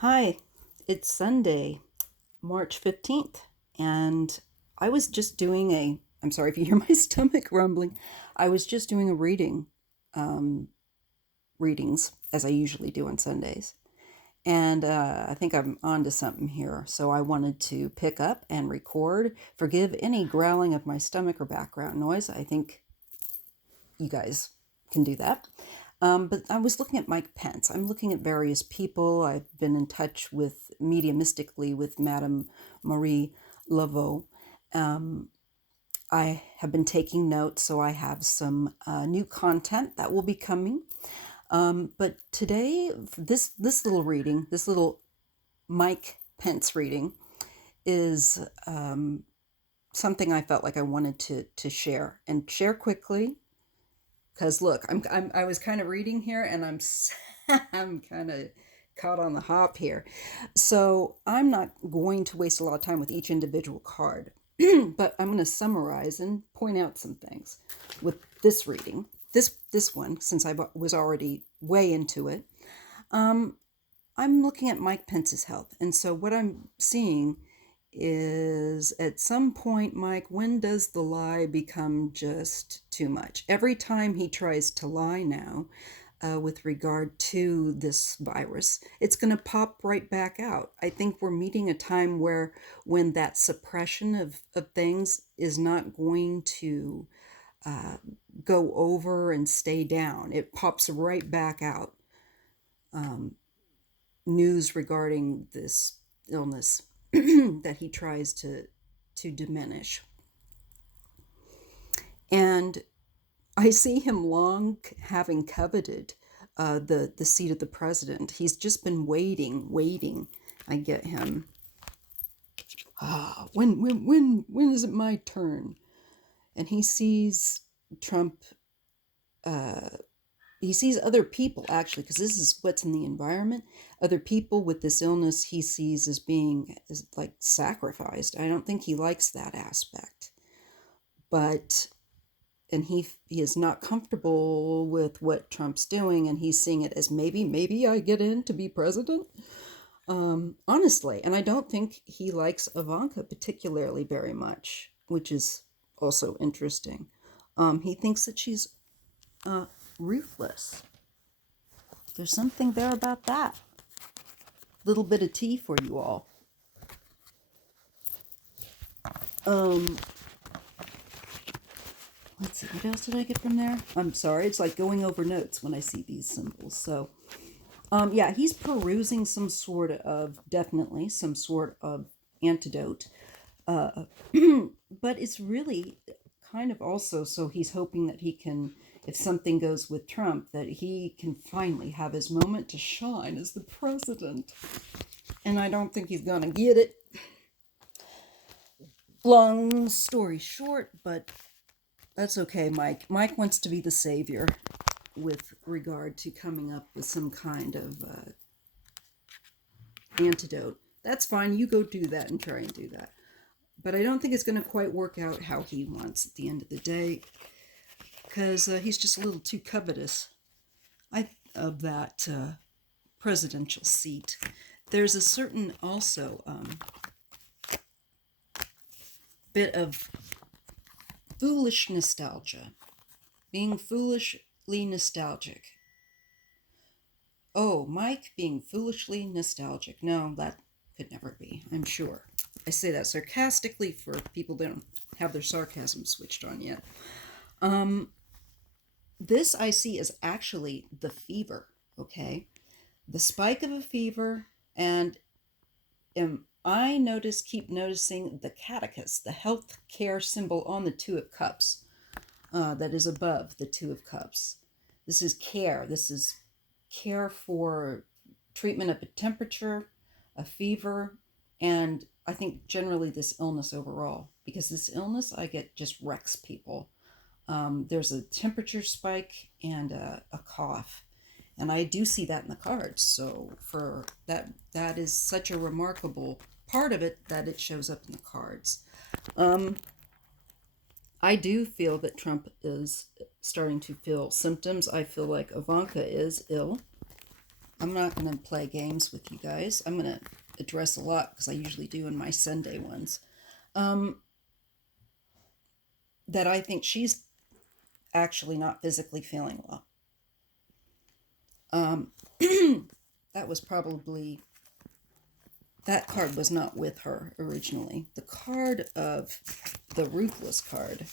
Hi, it's Sunday, March 15th, and I was just doing I'm sorry if you hear my stomach rumbling. I was just doing a um, readings, as I usually do on Sundays. And I think I'm onto something here. So I wanted to pick up and record. Forgive any growling of my stomach or background noise. I think you guys can do that. But I was looking at Mike Pence. I'm looking at various people. I've been in touch with mediumistically with Madame Marie Laveau. Um, I have been taking notes, so I have some new content that will be coming. But today, this little reading, this little Mike Pence reading, is something I felt like I wanted to share and share quickly because look, I was kind of reading here, and I'm kind of caught on the hop here. So I'm not going to waste a lot of time with each individual card, but I'm going to summarize and point out some things with this reading. This one, since I was already way into it, um, I'm looking at Mike Pence's health, and so what I'm seeing is at some point, Mike, when does the lie become just too much? Every time he tries to lie now, with regard to this virus, it's going to pop right back out. I think we're meeting a time where when that suppression of things is not going to uh, go over and stay down, it pops right back out. Um, News regarding this illness that he tries to diminish. And I see him long having coveted the seat of the president. He's just been waiting. I get him. When is it my turn? And he sees Trump. Uh, he sees other people actually, because this is what's in the environment. Other people with this illness he sees as being as like sacrificed. I don't think he likes that aspect, but and he is not comfortable with what Trump's doing, and he's seeing it as maybe I get in to be president. Honestly, and I don't think he likes Ivanka particularly very much, which is also interesting. He thinks that she's uh, ruthless. There's something there about that. Little bit of tea for you all. Um, let's see, what else did I get from there? I'm sorry, it's like going over notes when I see these symbols. So yeah, he's perusing definitely some sort of antidote. Uh, but it's really kind of also so he's hoping that he can, if something goes with Trump, that he can finally have his moment to shine as the president. And I don't think he's going to get it. Long story short, but that's okay, Mike. Mike wants to be the savior with regard to coming up with some kind of antidote. That's fine. You go do that and try and do that. But I don't think it's going to quite work out how he wants at the end of the day, because he's just a little too covetous of that presidential seat. There's a certain also bit of foolish nostalgia, being foolishly nostalgic. Oh, Mike being foolishly nostalgic. No, that could never be, I'm sure. I say that sarcastically for people that don't have their sarcasm switched on yet. Um, this I see as actually the fever, okay? The spike of a fever, and keep noticing the catechus, the health care symbol on the Two of Cups, that is above the Two of Cups. This is care. This is care for treatment of a temperature, a fever, and I think generally this illness overall, because this illness I get just wrecks people. There's a temperature spike and a cough, and I do see that in the cards. So for that is such a remarkable part of it that it shows up in the cards. Um, I do feel that Trump is starting to feel symptoms. I feel like Ivanka is ill. I'm not going to play games with you guys. I'm going to address a lot because I usually do in my Sunday ones. Um, that I think she's actually not physically feeling well. Um, that was probably, that card was not with her originally. The card of the Ruthless card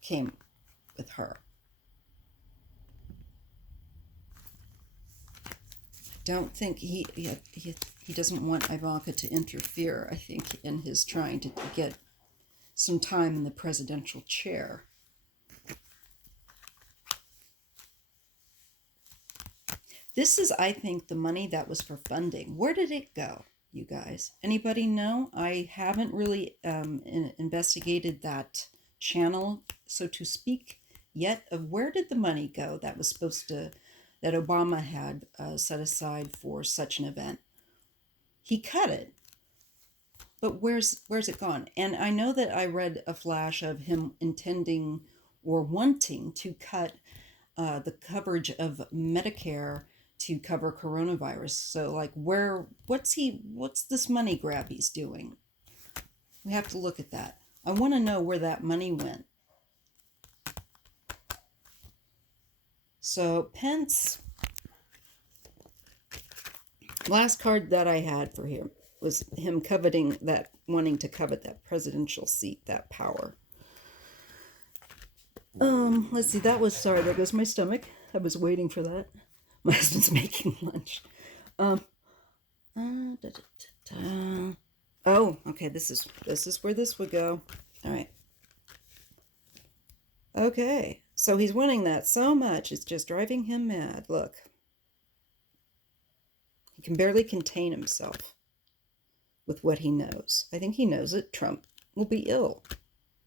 came with her. Don't think he doesn't want Ivanka to interfere, I think, in his trying to get some time in the presidential chair. This is, I think, the money that was for funding. Where did it go, you guys? Anybody know? I haven't really investigated that channel, so to speak, yet. Of where did the money go that was supposed to, that Obama had set aside for such an event? He cut it, but where's it gone? And I know that I read a flash of him intending or wanting to cut the coverage of Medicare to cover coronavirus. So like what's this money grab he's doing? We have to look at that. I want to know where that money went. So Pence, last card that I had for him was him coveting that, wanting to covet that presidential seat, that power. Let's see, that was, sorry, there goes my stomach. I was waiting for that. My husband's making lunch. Oh, okay, this is where this would go. All right. Okay, so he's winning that so much, it's just driving him mad. Look. He can barely contain himself with what he knows. I think he knows it. Trump will be ill.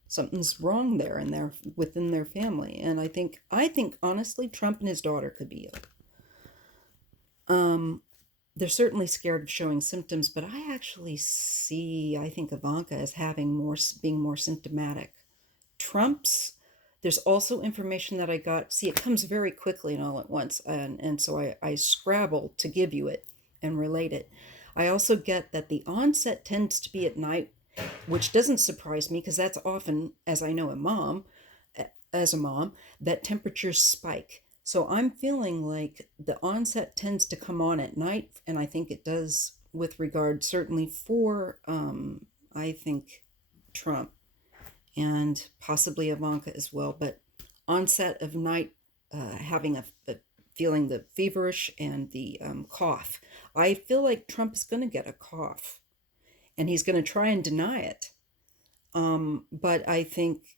Something's wrong there in within their family. And I think honestly, Trump and his daughter could be ill. They're certainly scared of showing symptoms, but I actually see, I think Ivanka as being more symptomatic. There's also information that I got. See, it comes very quickly and all at once. And so I scrabble to give you it and relate it. I also get that the onset tends to be at night, which doesn't surprise me because that's often, as I know as a mom, that temperatures spike. So I'm feeling like the onset tends to come on at night, and I think it does with regard certainly for, I think, Trump and possibly Ivanka as well, but onset of night, having a feeling the feverish and the cough. I feel like Trump is going to get a cough, and he's going to try and deny it. But I think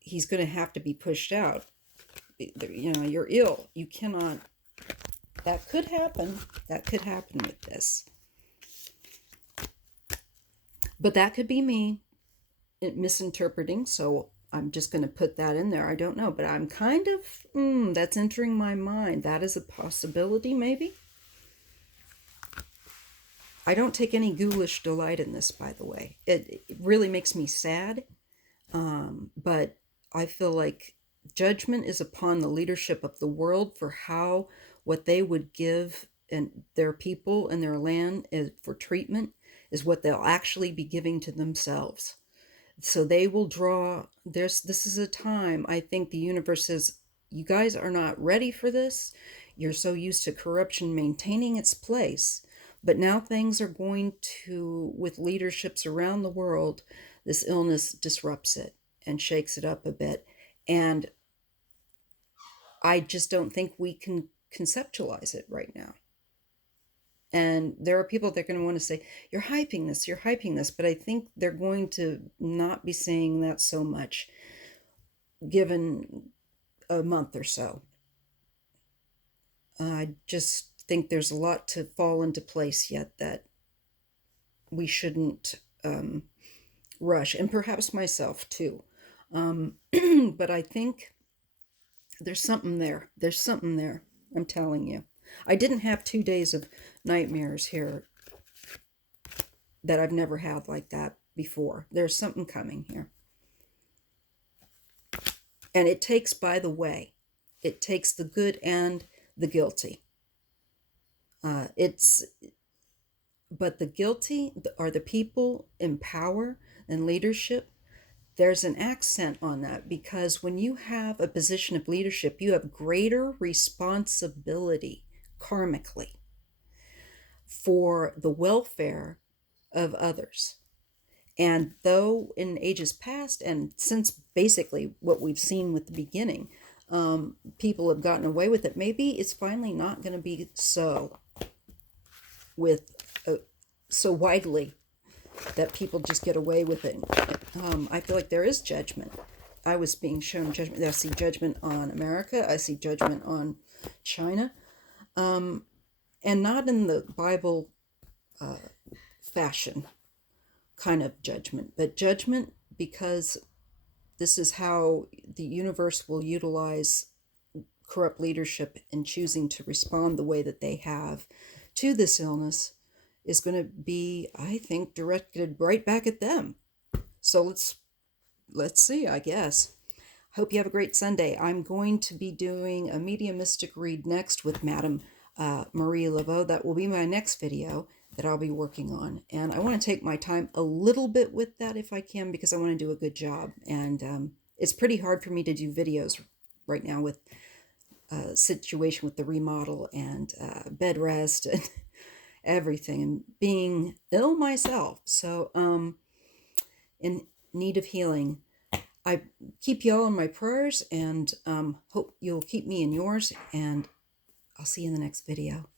he's going to have to be pushed out. You know, you're ill. You cannot. That could happen. That could happen with this. But that could be me misinterpreting, so I'm just going to put that in there. I don't know, but I'm kind of, that's entering my mind. That is a possibility, maybe. I don't take any ghoulish delight in this, by the way. It really makes me sad, but I feel like judgment is upon the leadership of the world for what they would give and their people and their land for treatment is what they'll actually be giving to themselves. So they will draw, this is a time, I think the universe says, you guys are not ready for this. You're so used to corruption maintaining its place. But now things are going to, with leaderships around the world, this illness disrupts it and shakes it up a bit. And I just don't think we can conceptualize it right now. And there are people that are going to want to say, you're hyping this. But I think they're going to not be saying that so much given a month or so. I just think there's a lot to fall into place yet that we shouldn't rush. And perhaps myself too. But I think there's something there. There's something there. I'm telling you. I didn't have 2 days of nightmares here that I've never had like that before. There's something coming here. And it takes, by the way, it takes the good and the guilty. It's But the guilty are the people in power and leadership. There's an accent on that because when you have a position of leadership, you have greater responsibility karmically for the welfare of others. And though in ages past, and since basically what we've seen with the beginning, people have gotten away with it, maybe it's finally not going to be so with so widely that people just get away with it. I feel like there is judgment. I was being shown judgment. I see judgment on America. I see judgment on China, and not in the Bible fashion kind of judgment, but judgment because this is how the universe will utilize corrupt leadership in choosing to respond the way that they have to this illness is going to be, I think, directed right back at them. So let's see, I guess. Hope you have a great Sunday. I'm going to be doing a mediumistic read next with Madame Marie Laveau. That will be my next video that I'll be working on. And I want to take my time a little bit with that if I can, because I want to do a good job. And it's pretty hard for me to do videos right now with a situation with the remodel and bed rest and everything, and being ill myself. So in need of healing. I keep y'all in my prayers, and hope you'll keep me in yours, and I'll see you in the next video.